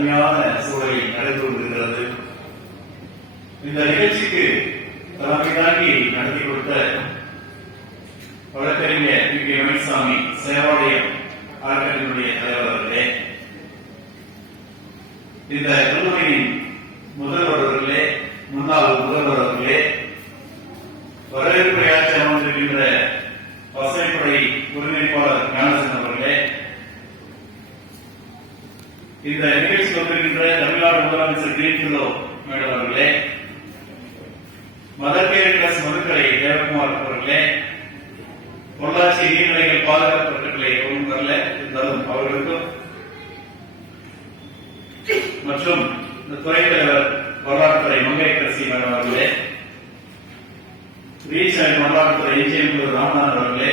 அருமையான சூழலில் நடந்து கொண்டிருக்கிறது. இந்த நிகழ்ச்சிக்கு தலைமை தாங்கி நடத்தி கொடுத்த வழக்கறிஞர் பி கே மணிசாமி சேவாலயம் அறக்கட்டளையுடைய தலைவர் அவர்களே இந்த கல்லூரியின் முதல்வர் அவர்களே முன்னாள் முதல்வர் அவர்களே வரவேற்புரையாற்றி தமிழ்நாடு முதலமைச்சர் கிரீன்பில்லோ மேடம் அவர்களே மதப்பேறு கிளாஸ் மதுக்கரை தேவகுமார் அவர்களே பொள்ளாச்சி நீர்நிலைகள் பாதுகாப்பு திட்டங்களை ஒன்றும் வரல இருந்தாலும் அவர்களுக்கும் மற்றும் இந்த துறை தலைவர் வரலாற்றுத்துறை மங்கையரசி மேடம் அவர்களே ரீசன் அண்ட் வரலாற்றுத்துறை இன்ஜினியர் ராமநாதன் அவர்களே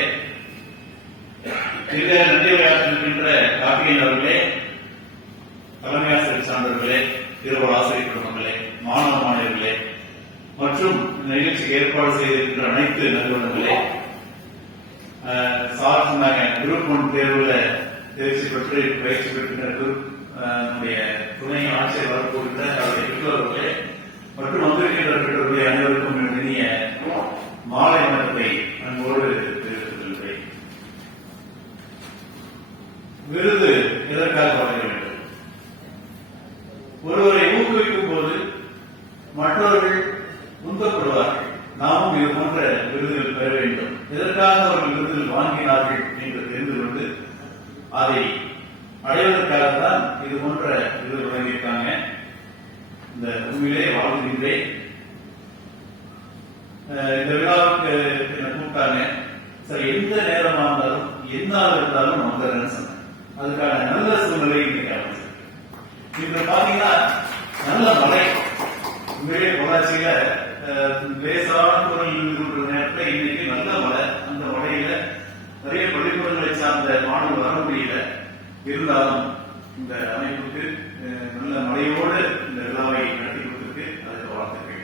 இந்த நன்றி உரையாற்றிருக்கின்ற கார்த்திகேயன் அவர்களே தலைமை ஆசிரியர் இருவர் ஆசிரியர் குடும்பங்களே மாணவ மாணவர்களே மற்றும் நிகழ்ச்சிக்கு ஏற்பாடு செய்திருக்கிற அனைத்து நிறுவனங்களே சார் சொன்னாங்க குரூப் ஒன் தேர்வுல தேர்ச்சி பெற்று பயிற்சி பெற்ற குரூப் நம்முடைய துணை ஆட்சியர் வரக்கூடிய அவருடைய பெற்றோர்களே மற்றும் வந்திருக்கின்ற பெற்றோர்களே அனைவருக்கும் இனிய மாலை வணக்கத்தை அன்போடு தெரிவித்துக் விருது எதற்காக வழங்க வேண்டும்? ஒருவரை ஊக்குவிக்கும் போது மற்றவர்கள் உந்தப்படுவார்கள் நாமும் இது போன்ற விருதுகள் பெற வேண்டும். எதற்காக அவர்கள் விருதுகள் வாங்கினார்கள் என்று தெரிந்து கொண்டு அதை அடைவதற்காகத்தான் இது போன்ற விருது வழங்கியிருக்காங்க. இந்த உண்மையிலே வாழ்கின்றேன். இந்த விழாவுக்கு என்ன கூப்பிட்டாங்க. சரி எந்த நேரமா இருந்தாலும் என்ன இருந்தாலும் வந்துடுறேன்னு சொன்னேன் அதுக்கான நல்ல சூழ்நிலை இன்னைக்கு அமைச்சு இப்ப பாத்தீங்கன்னா நல்ல மழை உண்மையிலே பொள்ளாச்சியில லேசான குரல் இருக்கின்ற நேரத்தில் இன்னைக்கு நல்ல மழை அந்த மழையில நிறைய பள்ளிக்கூடங்களை சார்ந்த மாணவர்கள் வர முடியல. இருந்தாலும் இந்த அமைப்புக்கு அஹ், நல்ல மழையோடு இந்த விழாவை நடத்தி கொடுத்திருக்கு அதுக்கு வாழ்த்துக்கள்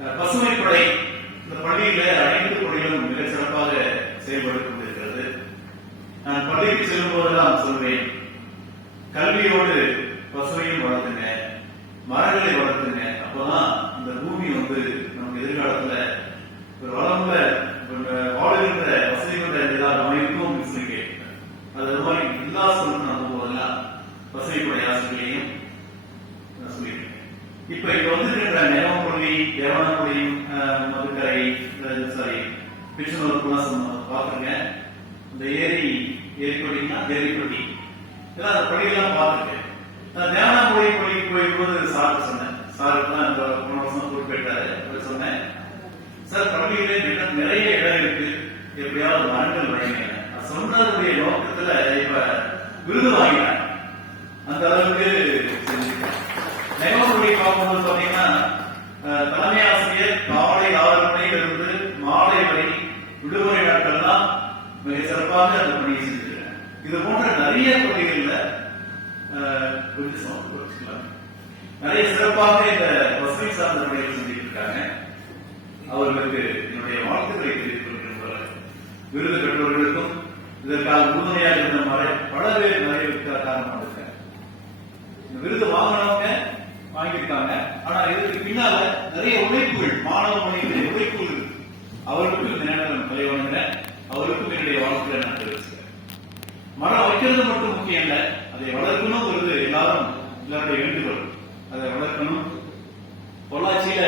அஹ், பசுமைப்படை இந்த பள்ளியில அனைத்து பள்ளிகளும் மிகச் சிறப்பாக செயல்பட்டுக் கொண்டிருக்கிறது நான் பள்ளிக்கு செல்லும் போதெல்லாம் சொல்வேன் கல்வியோடு பசுமையும் வளர்த்துங்க மரங்களை வளர்த்துங்க அப்பதான் இந்த பூமி வந்து நம்ம எதிர்காலத்துல ஒரு வளமுள்ள ஒரு வாழுகின்ற வசதி கொண்ட ஏதாவது அமைப்பும் சொல்லியிருக்கேன் அது மாதிரி எல்லா சொல்லும் நம்ம போதெல்லாம் பசுமைப்படை ஆசிரியரையும் நான் சொல்லியிருக்கேன் இப்ப இங்க வந்திருக்கின்ற நேமப்பள்ளி தேவனப்பள்ளி மதுக்கரை சாரி பிச்சனூர்லாம் பாத்துருங்க இந்த ஏரி ஏரிப்படினா ஏரிப்படி இதெல்லாம் அந்த பள்ளியெல்லாம் பார்த்துருக்கேன். நான் தேவனாமொழி பள்ளிக்கு போயிருக்கும்போது சார் சொன்னேன். சாருக்கு தான் இந்த போன வருஷம் பொறுப்பேற்றாரு அவர் சொன்னேன் சார் பள்ளியிலே நிறைய இடம் இருக்கு. எப்படியாவது மரங்கள் வைங்க நான் சொன்னதுடைய மிக சிறப்பாக அந்த பணியை செஞ்சிருக்கேன் இது போன்ற நிறைய பணிகள்ல கொஞ்சம் நிறைய சிறப்பாக இந்த வசதி சார்ந்த பணிகள் செஞ்சுட்டு இருக்காங்க அவர்களுக்கு என்னுடைய வாழ்த்துக்களை தெரிவித்துக் விருது பெற்றவர்களுக்கும் இதற்காக உறுதுணையாக இருந்த மாதிரி பல பேர் நிறைய காரணமாக இருக்காங்க இந்த விருது வாங்கினவங்க வாங்கியிருக்காங்க. ஆனா இதுக்கு பின்னால நிறைய உழைப்புகள் மாணவ மணிகளுடைய உழைப்புகள் அவர்களுக்கு இந்த நேரம் தலைவணுங்கிறேன் அவருக்கும் என்னுடைய வாழ்க்கையை நான் தெரிவிச்சுக்கிறேன். மரம் வைக்கிறது மட்டும் முக்கியம் இல்ல அதை வளர்க்கணுங்கிறது எல்லாரும் எல்லாருடைய வேண்டுகோள். அதை வளர்க்கணும். பொள்ளாச்சியில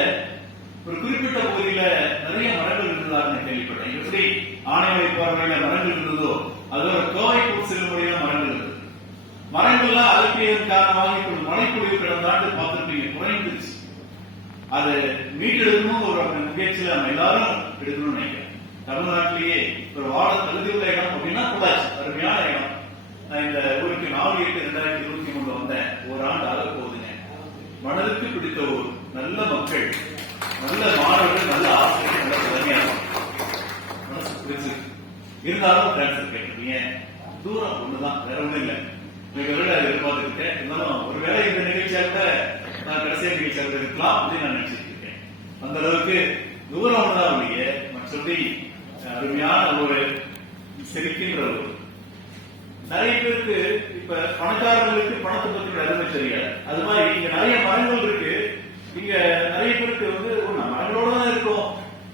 ஒரு குறிப்பிட்ட பகுதியில நிறைய மரங்கள் இருந்ததாக கேள்விப்பட்டேன். எப்படி ஆணைமலை பார்வையில மரங்கள் இருந்ததோ அது ஒரு கோவை செல்லும் முறையில மரங்கள் இருந்தது. மரங்கள்லாம் அகற்றியதன் காரணமாக இப்போ மழைப்பொழிவு கடந்த ஆண்டு பார்த்திருப்பீங்க குறைந்துருச்சு. அது மீட்டெடுக்கணும் ஒரு முயற்சியில நம்ம எல்லாரும் எடுக்கணும்னு நினைக்கிறேன். தமிழ்நாட்டிலேயே ஒரு வாழ தகுதியுள்ள இடம் அப்படின்னா கூடாச்சு அருமையான இடம். நான் இந்த ஊருக்கு நாலு எட்டு ரெண்டாயிரத்தி இருபத்தி மூணுல வந்தேன். ஒரு ஆண்டு ஆக போகுதுங்க. மனதுக்கு பிடித்த ஊர். நல்ல மக்கள். நல்ல மாணவர்கள் நல்ல ஆசிரியர்கள் நல்ல திறமையான மனசு இருந்தாலும் டிரான்ஸ்ஃபர் கேட்டிருக்கீங்க தூரம் ஒண்ணுதான். வேற ஒண்ணும் இல்லை. மிக விட எதிர்பார்த்துருக்கேன் இருந்தாலும் ஒருவேளை இந்த நிகழ்ச்சியாக நான் கடைசியாக நிகழ்ச்சியாக இருக்கலாம் அப்படின்னு நான் நினைச்சிட்டு இருக்கேன். அந்த அளவுக்கு தூரம் ஒண்ணுதான் ஒழிய மற்றபடி அருமையான ஒரு சிரிக்கின்ற ஒரு. நிறைய பேருக்கு இப்ப பணக்காரங்களுக்கு பணத்தை பத்தி அருமை தெரியாது. அது மாதிரி இங்க நிறைய மரங்கள் இருக்கு. இங்க நிறைய பேருக்கு வந்து நம்ம மரங்களோட தான் இருக்கோம்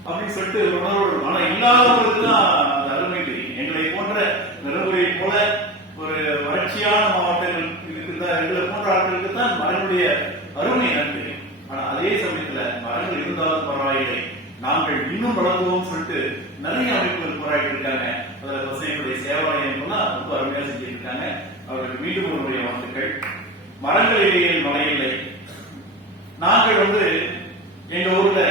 அப்படின்னு சொல்லிட்டு உணர்வு ஆனா இல்லாதவங்களுக்கு தான் அந்த அருமை தெரியும். எங்களை போன்ற நிலவுரை போல ஒரு வறட்சியான மாவட்டங்கள் இதுக்கு எங்களை போன்ற ஆட்களுக்கு தான் மரங்களுடைய அருமை எனக்கு தெரியும். ஆனா அதே சமயத்துல மரங்கள் இருந்தாலும் பரவாயில்லை. நாங்கள் இன்னும் வழங்குவோம் சொல்லிட்டு நிறைய அமைப்புகள் போராடி இருக்காங்க. அதுல பசங்களுடைய சேவாலயம் எல்லாம் ரொம்ப அருமையா செஞ்சிருக்காங்க. அவர்கள் அவர்களுக்கு மீண்டும் ஒரு வாழ்த்துக்கள். மரங்கள் இல்லையே மலையில்லை நாங்கள் வந்து எங்க ஊர்ல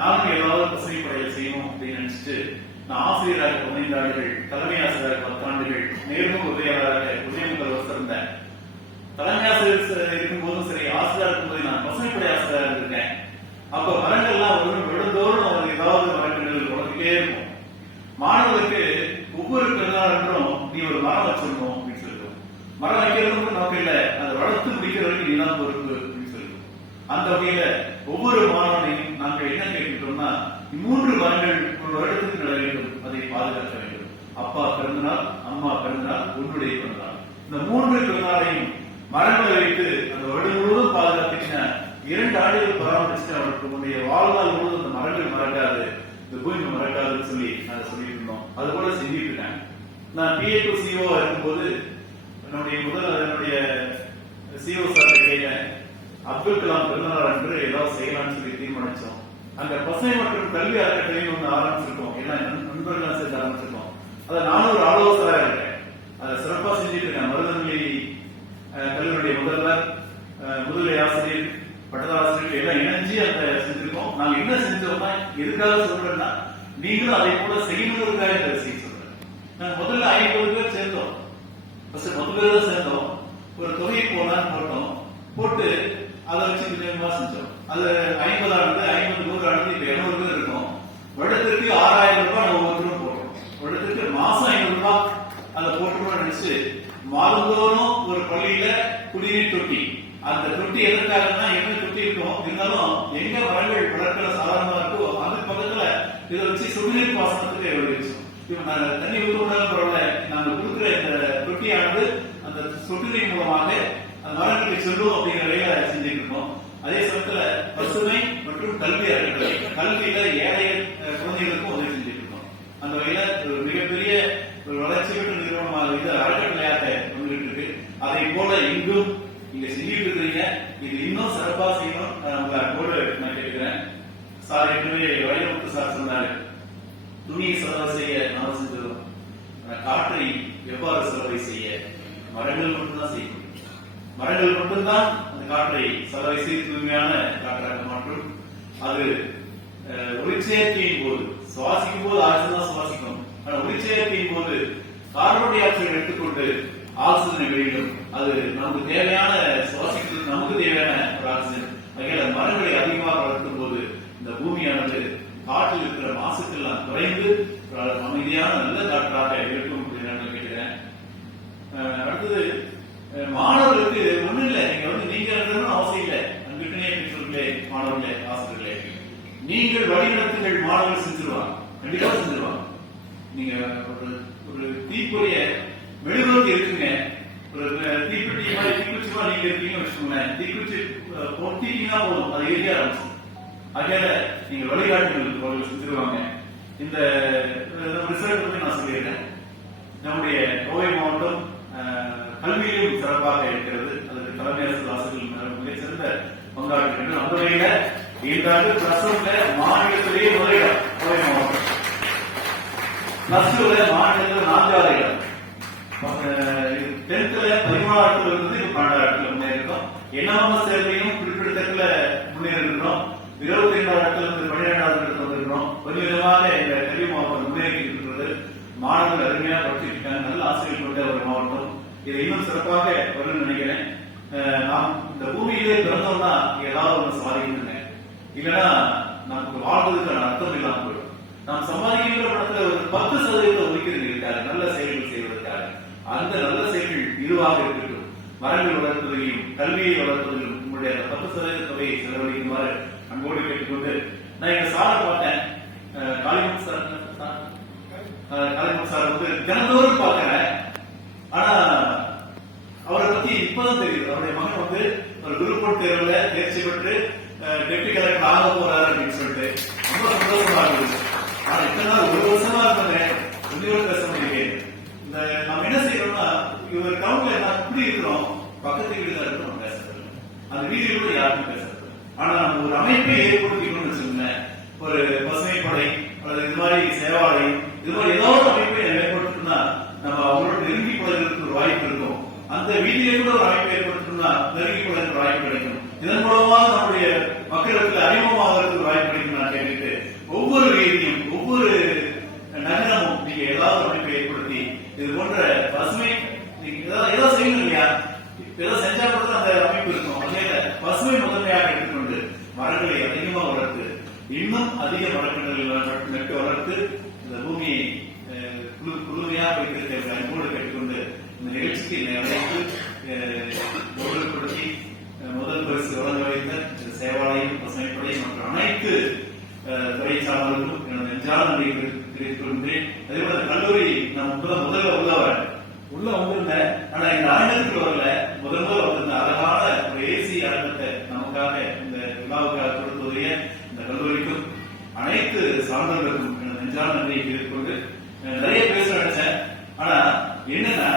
நாங்கள் ஏதாவது பசுமை படையில செய்யணும் அப்படின்னு நினைச்சிட்டு நான் ஆசிரியராக பதினைந்து ஆண்டுகள் தலைமை ஆசிரியராக பத்து ஆண்டுகள் நேர்முக உதவியாளராக உதயமுகல் வசிருந்தேன் தலைமை ஆசிரியர் இருக்கும்போதும் சரி ஆசிரியர் இருக்கும்போது நான் பசுமைப்படை ஆசிரியராக இருக்கேன் அப்ப மரங்கள்லாம் ஒரு விழுந்தோறும் அவங்க ஏதாவது மரங்கள் வளர்ந்துட்டே இருக்கும் மாணவர்களுக்கு ஒவ்வொரு பிறந்தாலும் நீ ஒரு மரம் வச்சிருக்கணும் அப்படின்னு சொல்லுவோம் மரம் வைக்கிறது மட்டும் நோக்கம் இல்ல. அதை வளர்த்து முடிக்கிற வரைக்கும் பொறுப்பு அப்படின்னு சொல்லுவோம். அந்த வகையில ஒவ்வொரு மாணவனையும் நாங்கள் என்ன கேட்கின்றோம்னா மூன்று மரங்கள் ஒரு வருடத்துக்கு நட வேண்டும். அதை பாதுகாக்க வேண்டும். அப்பா பிறந்தநாள் அம்மா பிறந்தநாள் உன்னுடைய பிறந்தநாள். இந்த மூன்று பிறந்தநாளையும் மரங்களை வைத்து அந்த வருடம் முழுவதும் பாதுகாத்தீங்கன்னா இரண்டு ஆண்டுகள் பராமரிச்சு அவருக்கு உன்னுடைய வாழ்நாள் முழுவதும் அந்த மரங்கள் மறக்காது. இந்த பூமி மறக்காதுன்னு சொல்லி நாங்கள் சொல்லிட்டு இருந்தோம். அது போல செஞ்சுட்டு இருக்காங்க நான் பிஏ டு சிஓ இருக்கும்போது என்னுடைய முதல் என்னுடைய சிஓ சார் கையில அப்துல் கலாம் பிறந்தநாள் அன்று ஏதாவது செய்யலாம்னு சொல்லி தீர்மானிச்சோம். அந்த பசுமை மற்றும் கல்வி அறக்கட்டளைன்னு ஒண்ணு ஆரம்பிச்சிருக்கோம். எல்லாம் நண்பர்கள் சேர்ந்து ஆரம்பிச்சிருக்கோம். அதை நானும் ஒரு ஆலோசகராக இருக்கேன் அதை சிறப்பா செஞ்சுட்டு இருக்கேன் மருதநிலை கல்லூரியுடைய முதல்வர் அஹ், ஆசிரியர் பட்டதாசிரியர்கள் எல்லாம் இணைஞ்சு அந்த செஞ்சிருக்கோம். நாங்க என்ன செஞ்சோம்னா எதுக்காக சொல்றேன்னா நீங்களும் அதை போல செய்யணுங்கிறதுக்காக இதை செய்ய சொல்றேன். நாங்க முதல்ல ஐம்பது பேர் சேர்ந்தோம். ஃபர்ஸ்ட் பத்து பேர் தான் சேர்ந்தோம் ஒரு தொகையை போலான்னு போட்டோம் போட்டு அதை வச்சு கொஞ்சம் கொஞ்சமா செஞ்சோம் அது ஐம்பது ஆண்டு ஐம்பது நூறு ஆண்டு இப்ப இருநூறு பேர் இருக்கும். வருடத்திற்கு ஆறாயிரம் ரூபாய் நம்ம ஒவ்வொருத்தரும் போடுறோம். வருடத்திற்கு மாசம் ஐநூறு ரூபாய் அதை போட்டுருவோம் நினைச்சு மாதந்தோறும் ஒரு பள்ளியில குடிநீர் தொட்டி. அந்த தொட்டி எதற்காகன்னா என்ன தொட்டி இருக்கும் இருந்தாலும் எங்க மரங்கள் வளர்க்கிற சாதாரணமா இருக்கோ அதுக்கு பக்கத்துல இதை வச்சு சுடுநீர் பாசனத்துக்கு வச்சோம் தண்ணி ஊற்றுவதால் பரவாயில்ல. நாங்கள் கொடுக்குற இந்த தொட்டியானது அந்த சொட்டு நீர் மூலமாக அந்த மரங்களுக்கு செல்லும் அப்படிங்கிற வகையில செஞ்சுட்டு இருக்கோம். அதே சமயத்துல பசுமை மற்றும் கல்வி அறக்கட்டளை. கல்வியில ஏழை குழந்தைகளுக்கும் உதவி செஞ்சுட்டு இருக்கோம். அந்த வகையில ஒரு மிகப்பெரிய ஒரு வளர்ச்சி பெற்ற நிறுவனமாக இது அறக்கட்டளையாக வந்துட்டு இருக்கு. அதை போல இங்கும் நீங்க செஞ்சுட்டு இருக்கிறீங்க. இது இன்னும் சிறப்பா செய்யணும். உங்களை அன்போடு நான் கேட்கிறேன் சார் என்று வழிமுத்து சார் சொன்னாரு. துணியை செலவு செய்ய நாம் செஞ்சிடும் காற்றை எவ்வாறு செலவை செய்ய? மரங்கள் மட்டும்தான் செய்ய முடியும் மரங்கள் மட்டும்தான் அந்த காற்றை செலவை செய்து தூய்மையான காற்றாக மாற்றும். அது ஒளிச்சேர்க்கையின் போது சுவாசிக்கும் போது ஆக்சிஜன் தான் சுவாசிக்கணும் ஆனா ஒளிச்சேர்க்கையின் போது கார்பன் டை ஆக்சைடு எடுத்துக்கொண்டு ஆக்சிஜனை வெளியிடும். அது நமக்கு தேவையான சுவாசிக்கிறது நமக்கு தேவையான ஒரு ஆக்சிஜன். வகையில மரங்களை அதிகமாக வளர்க்கும் போது இந்த பூமியானது காற்றில் இருக்கிற மாசுக்கெல்லாம் குறைந்து அமைதியான நல்ல காற்றாக இருக்கும் நான் கேட்கிறேன் அடுத்தது மாணவர்களுக்கு ஒண்ணும் இல்ல. நீங்க வந்து நீங்க இருக்கணும்னு அவசியம் இல்லை. அங்கிட்டே பெற்றோர்களே மாணவர்களே ஆசிரியர்களே நீங்கள் வழிநடத்துங்கள் மாணவர்கள் செஞ்சிருவாங்க. கண்டிப்பா செஞ்சிருவாங்க. நீங்க ஒரு ஒரு தீப்பொறிய மெழுகுவர்த்தி இருக்குங்க. ஒரு அஹ், தீப்பெட்டி மாதிரி தீக்குச்சி மாதிரி நீங்க இருக்கீங்கன்னு வச்சுக்கோங்க தீக்குச்சி அஹ், பொத்திட்டீங்கன்னா போதும். அது எரிய ஆரம்பிச்சு ஆகையால நீங்க வழிகாட்டுகள் அவர்கள் செஞ்சிருவாங்க. இந்த ரிசல்ட் பத்தி நான் சொல்லியிருக்கேன். நம்முடைய கோவை மாவட்டம் கல்வியிலும் சிறப்பாக இருக்கிறது. அதற்கு தலைமை அரசு ஆசிரியர்கள் மிகச்சிறந்த பங்காற்றுகிறது அந்த வகையில இந்த ஆண்டு பிளஸ் ஒன்ல மாநிலத்திலேயே முதலிடம் கோவை மாவட்டம். பிளஸ் டூல மாநிலத்தில் நான்காவது இடம். டென்த்ல பதிமூணாவது இருந்து பன்னெண்டாவது முன்னேறிருக்கோம் எண்ணாம சேர்வையும் குறிப்பிடத்தக்க முன்னேறிருக்கிறோம் இருபத்தி ஐந்தாயிரத்துல இருந்து பன்னிரெண்டாவது இடத்துல வந்திருக்கிறோம். கொஞ்சம் விதமாக இந்த கல்வி மாவட்டம் முன்னேறி இருக்கிறது மாணவர்கள் அருமையா படிச்சிருக்காங்க. நல்ல ஆசிரியர் கொண்ட ஒரு மாவட்டம். இதை இன்னும் சிறப்பாக வரும்னு நினைக்கிறேன். நாம் இந்த பூமியிலே பிறந்தோம்னா ஏதாவது ஒன்று சாதிக்கணுங்க இல்லைன்னா நமக்கு வாழ்வதற்கான அர்த்தம் இல்லாமல் போயிடும். நாம் சம்பாதிக்கின்ற பணத்துல ஒரு பத்து சதவீதம் ஒதுக்கீடு நல்ல செயல்கள் செய்வதற்காக. அந்த நல்ல செயல்கள் இதுவாக இருக்கட்டும். மரங்கள் வளர்ப்பதிலும் கல்வியை வளர்ப்பதிலும் உங்களுடைய பத்து சதவீத தொகையை செலவழிக்குமாறு அன்போடு கேட்டுக்கொண்டு நான் எங்க சாரை பார்த்தேன். காளிமன் சார் சார், சார் வந்து தினந்தோறும் பார்க்கிறேன் ஆனா அவரை பத்தி இப்பதான் தெரியுது. அவருடைய மகன் வந்து ஒரு குருப்போட் தேர்வுல தேர்ச்சி பெற்று டெப்டி கலெக்டர் ஆக போறாரு அப்படின்னு சொல்லிட்டு ரொம்ப சந்தோஷமா இருந்துச்சு ஆனா இத்தனை நாள் ஒரு வருஷமா இருந்தேன். சொல்லியோட பேச முடியல இந்த நம்ம என்ன செய்யறோம்னா இவர் டவுன்ல என்ன இப்படி இருக்கிறோம் பக்கத்து வீடுல இருக்கிறோம் பேசுறது அந்த வீடு கூட யாருக்கும் பேசுறது ஆனா நம்ம ஒரு அமைப்பை ஏற்படுத்திக்கணும்னு வச்சுக்கோங்களேன். ஒரு பசுமை படை அல்லது இது மாதிரி சேவாலயம் இது மாதிரி ஏதாவது ஒரு அமைப்பை ஏற்படுத்தணும்னா நம்ம அவங்களோட நெருங்கி பழகிறதுக்கு ஒரு வாய்ப்பு இருக்கும். அந்த வீதியிலே கூட ஒரு அமைப்பை ஏற்படுத்தணும்னா நெருங்கி பழகிறதுக்கு வாய்ப்பு கிடைக்கும். இதன் மூலமா நம்முடைய மக்களுக்கு அறிமுகமாகிறதுக்கு ஒரு வாய்ப்பு கிடைக்கும் நான் கேட்டுட்டு ஒவ்வொரு வீதியும் ஒவ்வொரு நகரமும் நீங்க ஏதாவது ஒரு அமைப்பை ஏற்படுத்தி இது போன்ற பசுமை நீங்க ஏதாவது ஏதாவது செய்யணும் இல்லையா ஏதாவது செஞ்சா கூட அந்த அமைப்பு இருக்கும் அதனால பசுமை முதன்மையாக எடுத்துக்கொண்டு மரங்களை அதிகமாக வளர்த்து இன்னும் அதிக மரக்கன்றுகள் நட்டு வளர்த்து இந்த பூமியை அஹ், குளு- குளுமையாக வைத்திருக்க அன்போடு கேட்டுக்கொண்டு இந்த நிகழ்ச்சிக்கு என்னை அழைத்து ஒழுங்குபடுத்தி முதல் பரிசு வழங்க வைத்த இந்த சேவாலயம் பசுமைப்படை மற்றும் அனைத்து அஹ், துறை சார்ந்தவர்களுக்கும் எனது நெஞ்சான நன்றி தெரிவித்துக் கொள்கிறேன் அதே போல இந்த கல்லூரி நான் முதல்ல முதல்ல உள்ள வரேன் உள்ள வந்திருந்தேன் ஆனா இந்த அரங்கத்துக்கு வரல முதல் முதல் வந்திருந்த அழகான ஒரு ஏசி அரங்கத்தை நமக்காக இந்த விழாவுக்காக கொடுத்ததைய இந்த கல்லூரிக்கும் அனைத்து சான்றோர்களுக்கும் எனது நெஞ்சான நிறைய பேச நினைச்சேன். ஆனா என்னன்னா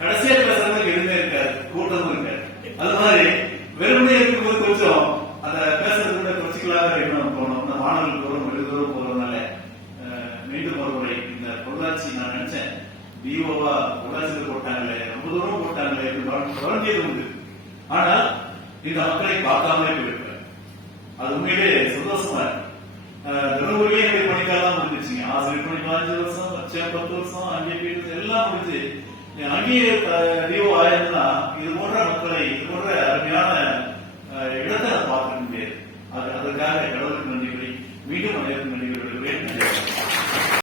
கடைசியா பேசுறதுக்கு எதுவுமே இருக்காது. கூட்டமும் இருக்காது. அது மாதிரி வெறுமனே இருக்கும்போது கொஞ்சம் அந்த பேசுறது கூட குறைச்சிக்கலாக இன்னும் போனோம். இந்த மாணவர்கள் போறோம் வெகு தூரம் போறதுனால அஹ், மீண்டும் ஒரு முறை இந்த பொருளாட்சி நான் நினைச்சேன். டிஓவா பொள்ளாச்சியில் போட்டாங்களே ரொம்ப தூரம் போட்டாங்களே தொடர்ந்தியது உண்டு. ஆனால் இந்த மக்களை பார்க்காமலே போயிருப்பேன் அது உண்மையிலே சந்தோஷமா இருக்கு. தினமுறையே தினமொழியே என்னுடைய பணிக்காலம் இருந்துச்சுங்க ஆசிரியர் பணி பதினஞ்சு வருஷம் வச்சேன் பத்து வருஷம் அங்கேயே போயிட்டு எல்லாம் முடிஞ்சு. அங்கேயே டிஓ ஆயிருந்தா இது போன்ற மக்களை இது போன்ற அருமையான இடத்தை பார்க்க முடியாது. அது அதற்காக கடவுள்